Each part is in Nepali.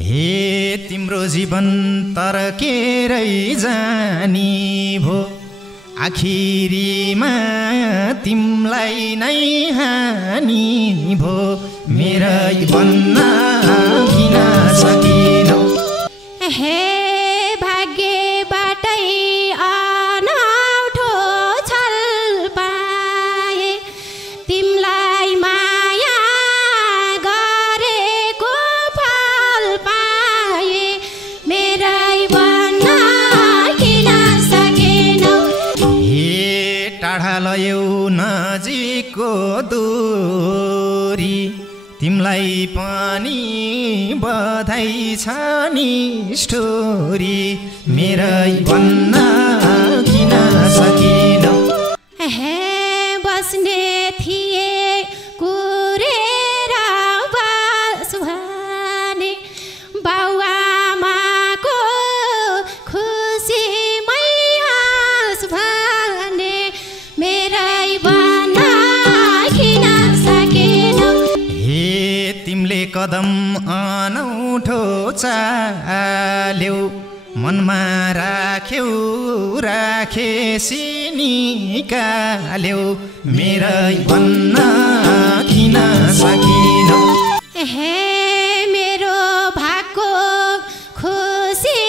हे तिम्रो जीवन तरकेरै जानी भो आखिरीमा तिमलाई नै हानि भो मेरै भन्न किन सकिनौ हे भाग्यबाटै अनौठो छल पाए तिमलाई माया गरेको फल पाए मेरै भन्न किन सकेनौ हे टाढा लयौ नजिकको दूरी तिमलाई पनि बधाई छ नि स्टोरी मेरै भन्न किन सकिनौ हे बस्ने थिए कुरेर बस भने बाउआमाको खुसीमै हाँस भने मेरै भन्न किन सकेनौ हे तिमीले कदम अनौठो चाल्यौ मनमा राखेसी निकाल्यौ मेरै भन्न किन सकिनौ हे मेरो भागको खुसी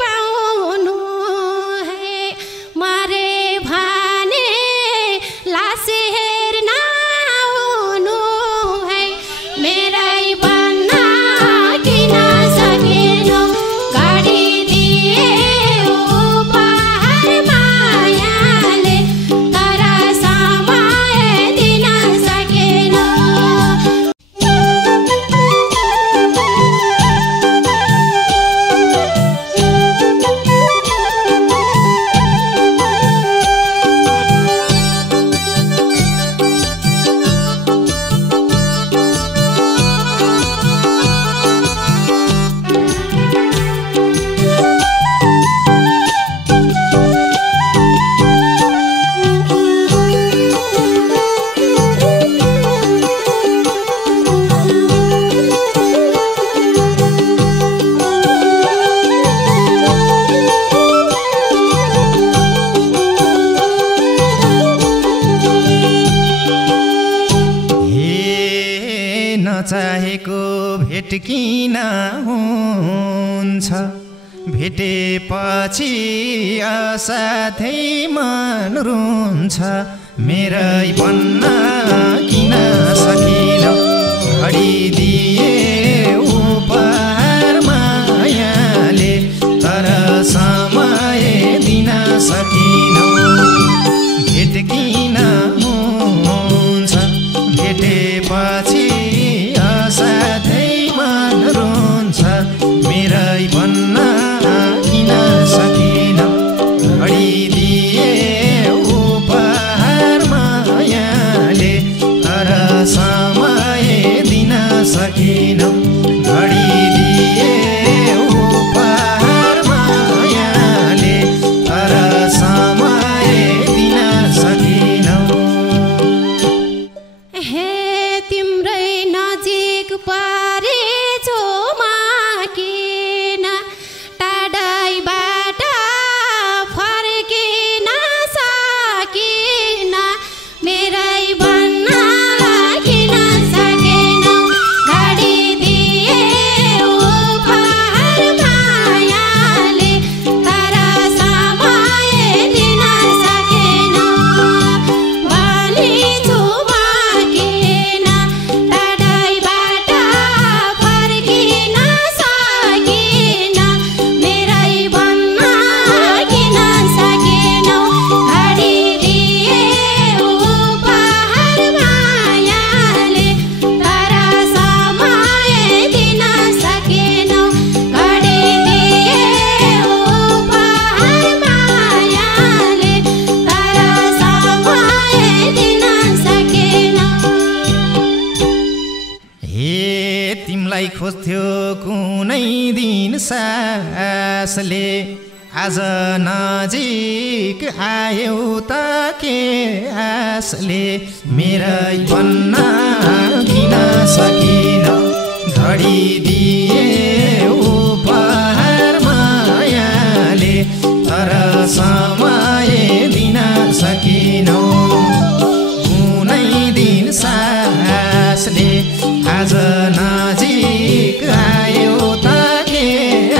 पाउनु है मरे भने लास हेर्न आउनु है मेरै भन्न किन सकेनौ गाडी दिए उपहार मायाले तर समय दिन सकेनौ नचाहेको भेट किन हुन्छ भेटेपछि असाध्यै मन रुन्छ मेरै भन्न किन सकिनौ घडी दिए उपहार मायाले तर समय दिन सकिनौ भेट किन हुन्छ भेटेपछि असाध्यै मन रुन्छ मेरै भन्न किन सकिनौ घडी दिए उपहार मायाले तर समय दिन सकिनौ घडी दिए उपहार मायाले तर समय दिन सकिनौ हे तिम्रै नजिक पारे छेउमा किन टाढैबाट फर्किन सकिन मेरै भन्न किन सकेनौ घडी दिए उपहार मायाले तर समय दिन सकेनौ भनी छेउमा किन टाढैबाट फर्किन सकिन मेरै भन्न किन सकेनौ घडी दिए उपहार मायाले तर समय दिन सकेनौ घडी दिए उपहार मायाले तर समय दिन सकेनौ हे तिमलाई खोज्थ्यो कुनै दिन सासले आज नजिक आयौ त के आसले मेरै भन्न किन सकिनौ घडी दिए उपहार मायाले तर समय दिन सकिनौ कुनै दिन सासले आज नजिक आयो त के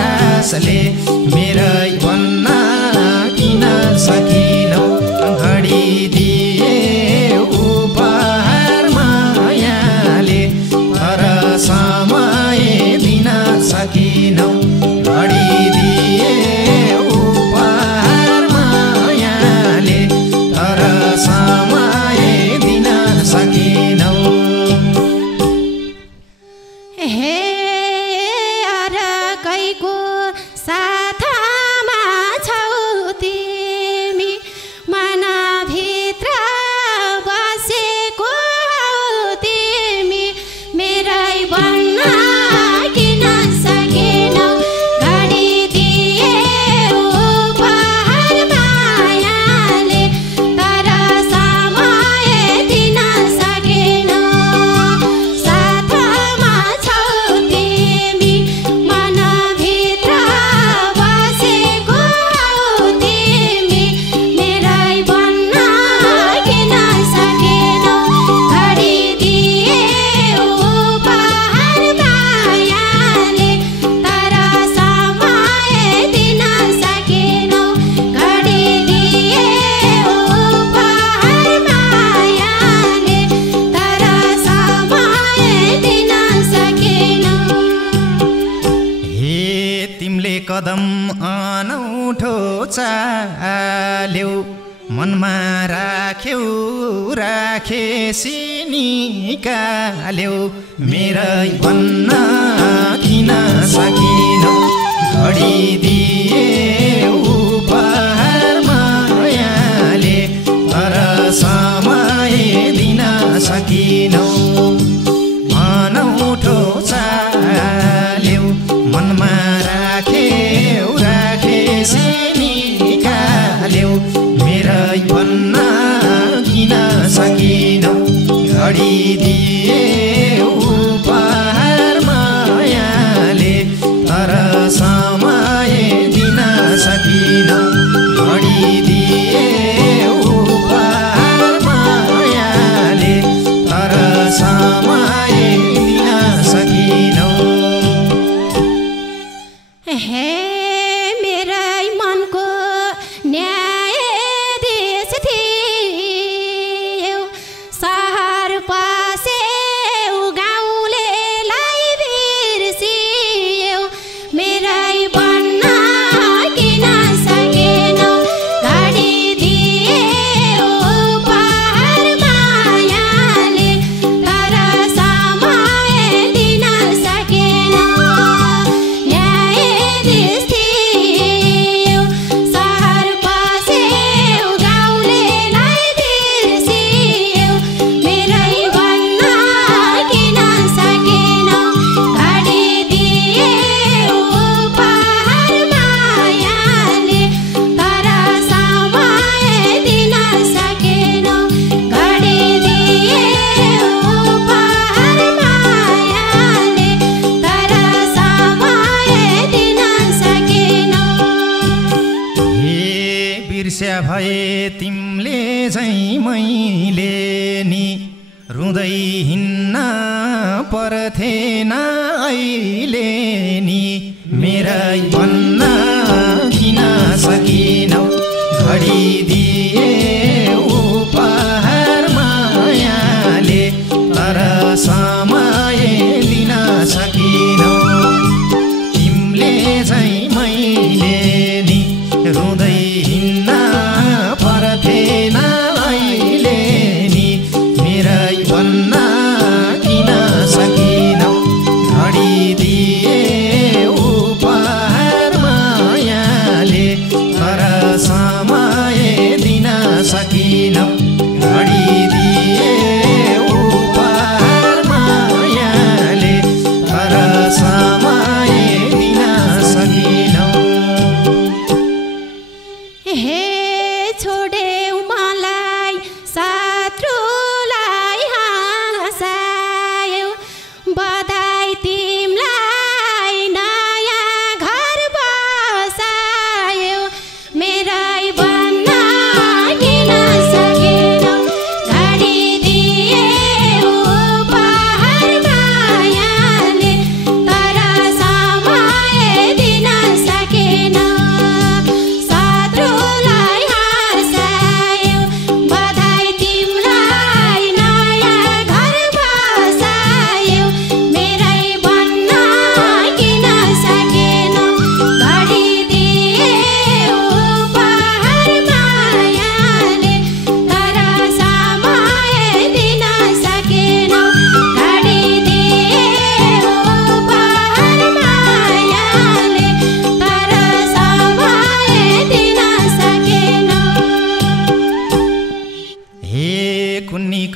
आसले मेरै भन्न किन सकिनौ घडी दिए उपहार मायाले तर समय दिन सकिनौ घडी दिए उपहार मायाले तर समय दिन सकिनौ हे अर्कैको साथमा छौ तिमी मनभित्र बसेको हौ तिमी मेरै भन्न किन सकेनौ घडी दिए उपहार मायाले तर समय दिन सकेनौ साथमा छौ तिमी मनभित्र बसेको हौ तिमी मेरै भन्न किन सकेनौ घडी दिए उपहार मायाले तर समय दिन सकेनौ घडी दिए उपहार मायाले तर समय दिन सकेनौ हे तिमीले कदम अनौठो चाल्यौ मनमा राखेसी निकाल्यौ मेरै भन्न किन सकिनौ घडी दिए उपहार मायाले तर समय दिन सकिनौ अनौठो चाल्यौ मनमा राखेसी निकाल्यौ मेरै भन्न किन सकिनौ घडी दिए उपहार मायाले तर समय दिन सकिनौ घडी दिए उपहार मायाले तर समय दिन सकिनौ हे मेरै मनको न्यायाधीश थियौ सहर पस्यौ गाउँलेलाई बिर्सियौ मेरै भन्न किन सकेनौ घडी दिए उपहार मायाले तर समय दिन सकेनौ न्यायाधीश थियौ सहर पस्यौ गाउँलेलाई बिर्सियौ मेरै भन्न किन सकेनौ घडी दिए उपहार मायाले तर समय दिन सकेनौ घडी दिए उपहार मायाले तर समय दिन सकेनौ हे बिर्स्या भए तिमीले झैँ मैले नि रुँदै हिँड्न पर्थेन अहिले नि मेरै भन्न किन सकिनौ घडी दिए उपहार मायाले तर समय दिन सकिनौ तिमीले झैँ मैले नि रुँदै हिँड्न पर्थेन अहिले नि मेरै भन्न किन सकिनौ घडी दिए उपहार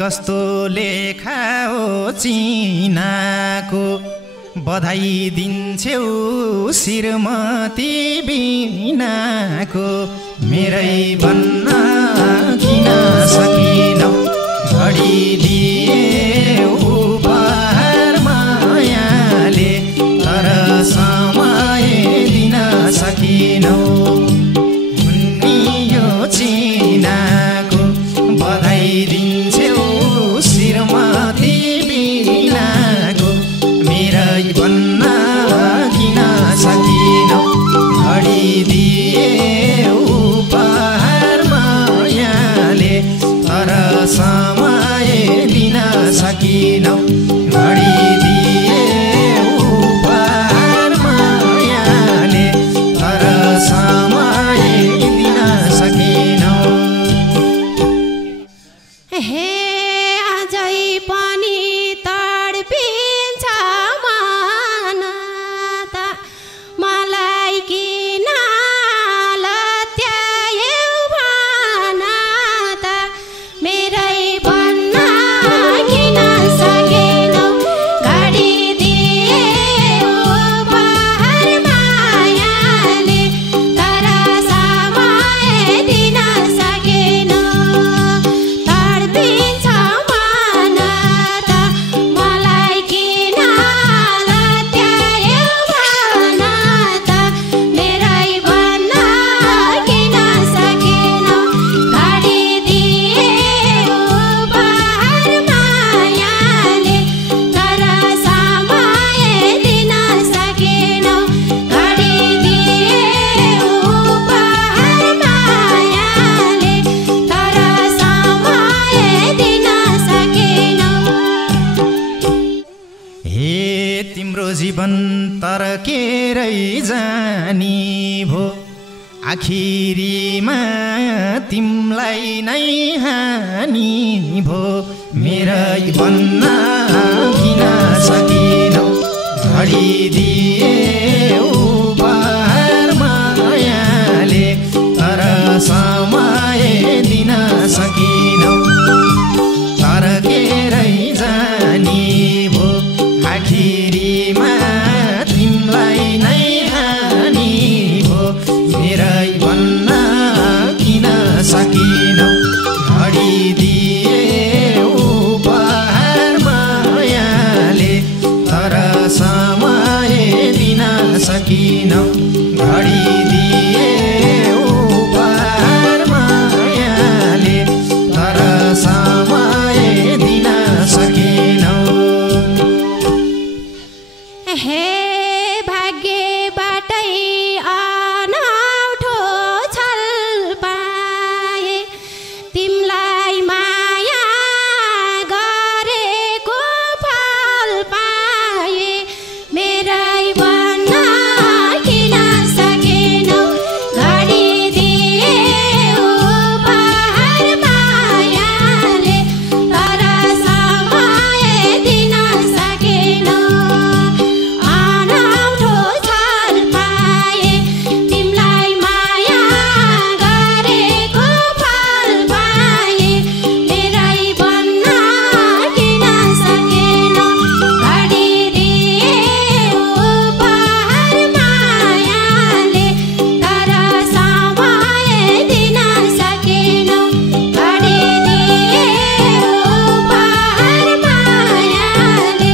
जस्तो लेखा हो चिनाको बधाई दिन्छौ श्रीमती बिनाको मेरै भन्न किन सकिनौ घडी दिए उपहार मायाले तर समय दिन सकिनौ यो चिनाको बधाई दिन्छौ श्रीमती बिनाको मेरै भन्न किन सकिनौ घडी दिए उपहार मायाले तर समय दिन सकिनौ घडी दिए उपहार मायाले तर समय दिन सकिनौ हे अझै पनि तडपिन्छ मन त मलाई किन लत्यायौ भन त मेरै भन्न किन सकेनौ घडी दिए उपहार मायाले तर समय दिन सकेनौ तडपिन्छ मन त मलाई किन लत्यायौ भन त मेरै भन्न किन सकेनौ घडी दिए उपहार मायाले तर समय दिन सकेनौ घडी दिए उपहार मायाले तर समय दिन सकेनौ हे तिम्रो जीवन तरकेरै जानी भो आखिरीमा तिमलाई नै हानि भो मेरै भन्न किन सकिनौ घडी दिए उपहार मायाले तर समय दिन सकिनौ तरकेरै जानी भो आखिरीमा तिमलाई नै हानि भो मेरै भन्न किन सकिनौ घडी दिए उपहार मायाले तर समय दिन सकिनौ घडी दिए उपहार मायाले तर समय दिन सकिनौ हे भाग्यबाटै अनौठो छल पाए तिमलाई माया गरेको फल पाए मेरै भन्न किन सकेनौ घडी दिए उपहार मायाले तर समय दिन सकेनौ अनौठो छल पाए तिमलाई माया गरेको फल पाए मेरै भन्न किन सकेनौ घडी दिए उपहार मायाले तर समय दिन सकेनौ घडी दिए उपहार मायाले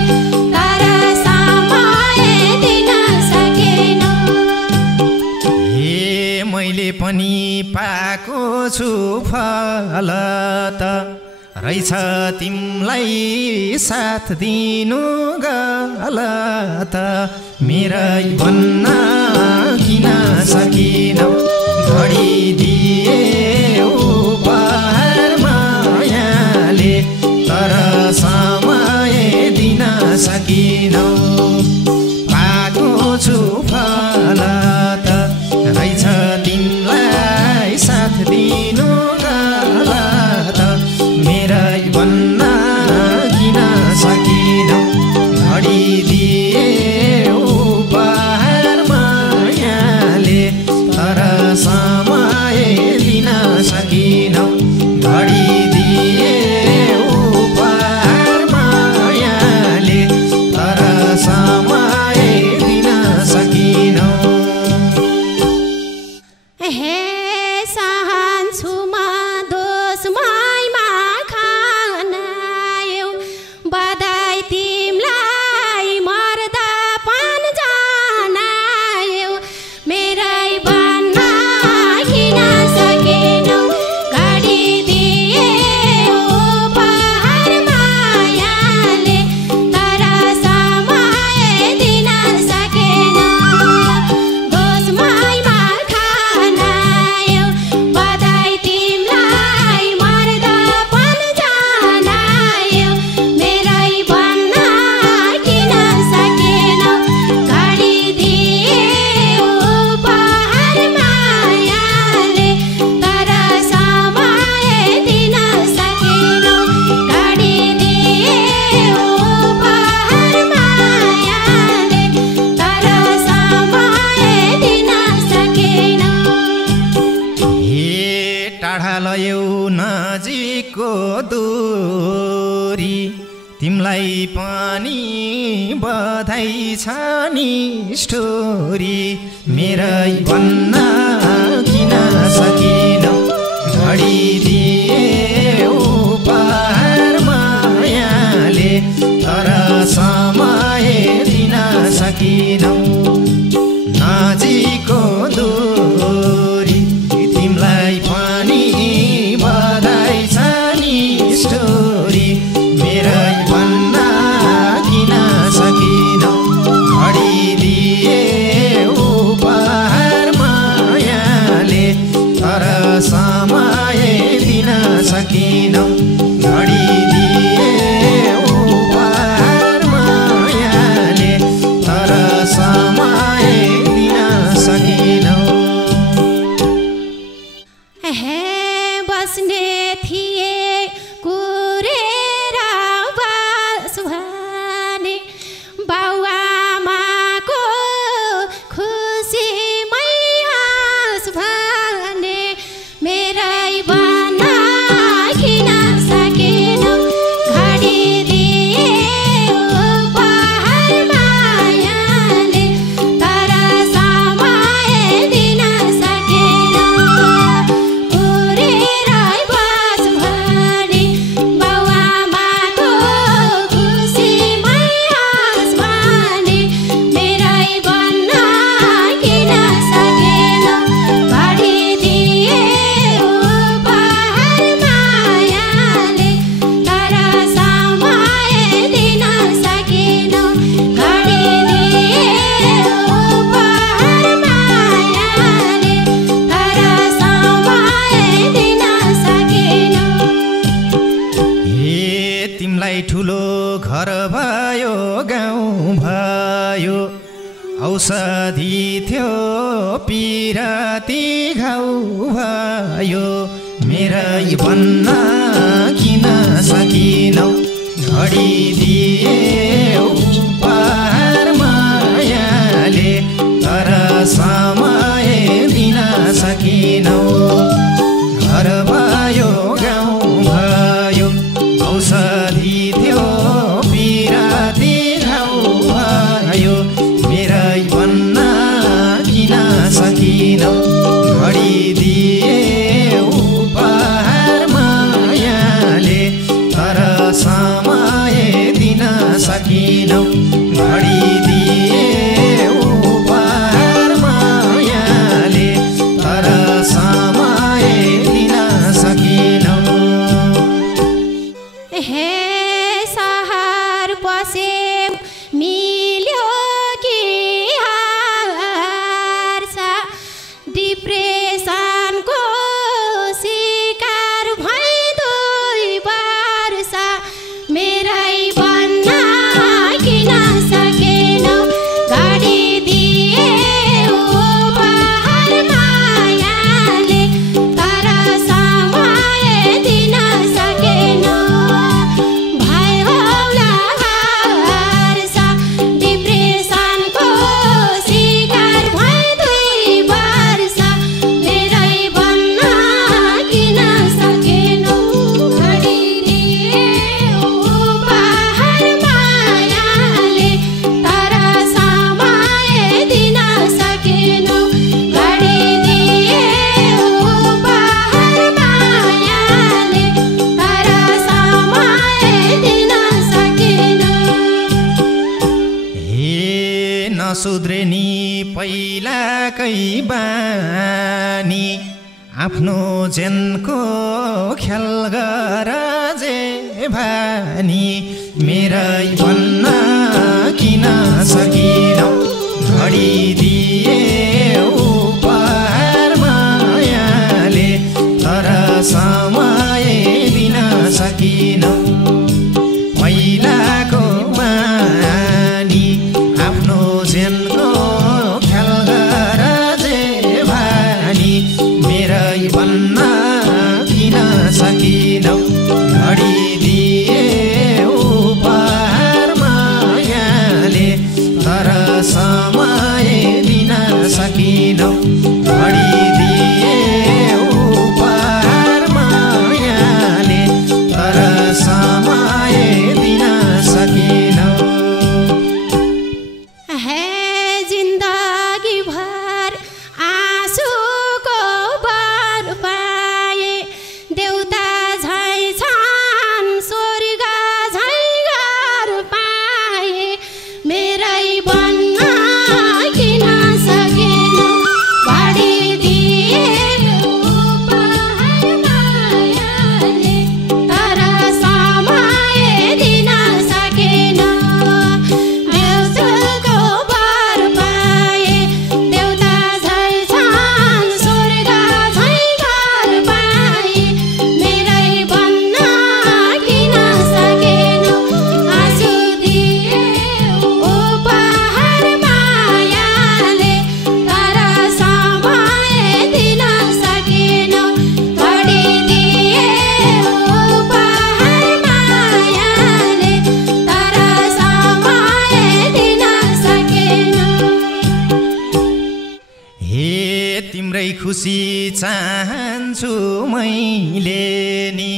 तर समय दिन सकेनौ हे मैले पनि पाएको छु फल त रहेछ तिमलाई साथ दिनु गलत मेरै भन्न किन सकिनौ घडी दिए उपहार मायाले तर समय दिन सकिनौ पाएको छु फल त रहेछ तिमलाई साथ दिनु गलत मेरै भन्न किन सकिनौ घडी दिए उपहार मायाले तर तिमलाई पनि बधाई छ नि स्टोरी मेरै भन्न किन सकिनौ घडिदिए उपहार मायाले तर समय दिन सकिनौ नजिकको दूरी तिमलाई पनि बधाई छ नि स्टोरी मेरै भन्न किन सकिनौ घडिदिए उपहार मायाले तर समय दिन सकिनौ घडिदिए उपहार मायाले तर समय दिन सकिनौ बस्ने थिए कुरेर बास भने बाउआमाको खुसीमै हाँस भने मेरै भन्न किन सकेनौ घडिदिए उपहार मायाले तर समय दिन सकेनौ कुरेर बास भने बाउआमाको खुसीमै हाँस भने मेरै भन्न किन सकेनौ घडिदिए उपहार मायाले तर समय दिन सकेनौ घडिदिए उपहार मायाले तर समय दिन सकेनौ हे तिमलाई ठुलो घर भयो गाउँ भयो औषधि थियो पिराती घाउ भयो मेरै भन्न किन सकिनौ घडिदिए उपहार मायाले तर समय दिन सकिनौ घर भयो गाउँ भयो औषधि थियो पिराती घाउ भयो मेरै भन्न किन सकिनौ घडिदिए उपहार मायाले तर समय दिन सकिनौ घडिदिए उपहार मायाले तर समय दिन सकिनौ हे सहर बसे मिल्यो कि हार्छ डिप्रेसनको शिकार भई 2 वर्ष मेरै भन्न किन सकेनौ घडिदिए उपहार मायाले तर समय दिन सकेनौ भयो होला हार्छ डिप्रेसनको शिकार भई 2 वर्ष मेरै भन्न किन सकेनौ घडिदिए उपहार मायाले तर समय दिन सकेनौ घडिदिए उपहार मायाले तर समय दिन सकेनौ हे नसुध्रे नि पहिलाकै बानी आफ्नो जेनको ख्याल गर जे भानी मेरै भन्न किन सकिनौ घडिदिए उपहार मायाले तर समय दिन सकिनौ पहिलाको बानी आफ्नो जेनको ख्याल गर जे भानी मेरै भन्न किन सकिनौ घडिदिए उपहार मायाले तर समय खुसी चाहन्छु मैले नि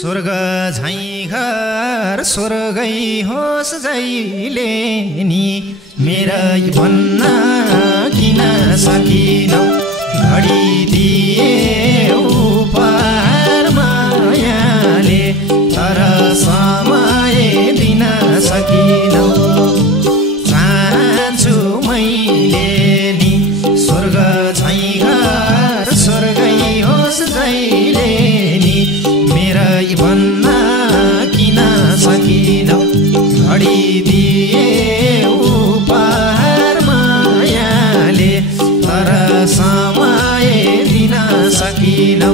स्वर्ग झैँ घर स्वर्गै होस् जहिले नि मेरै भन्न किन सकिनौ घडी दिए उपहार मायाले तर समय दिन सकिनौ चाहन्छु मैले नि स्वर्ग झैँ घर स्वर्गै होस् जहिले नि मेरै भन्न किन सकिनौ घडी दिए उपहार मायाले तर समय दिन सकिनौ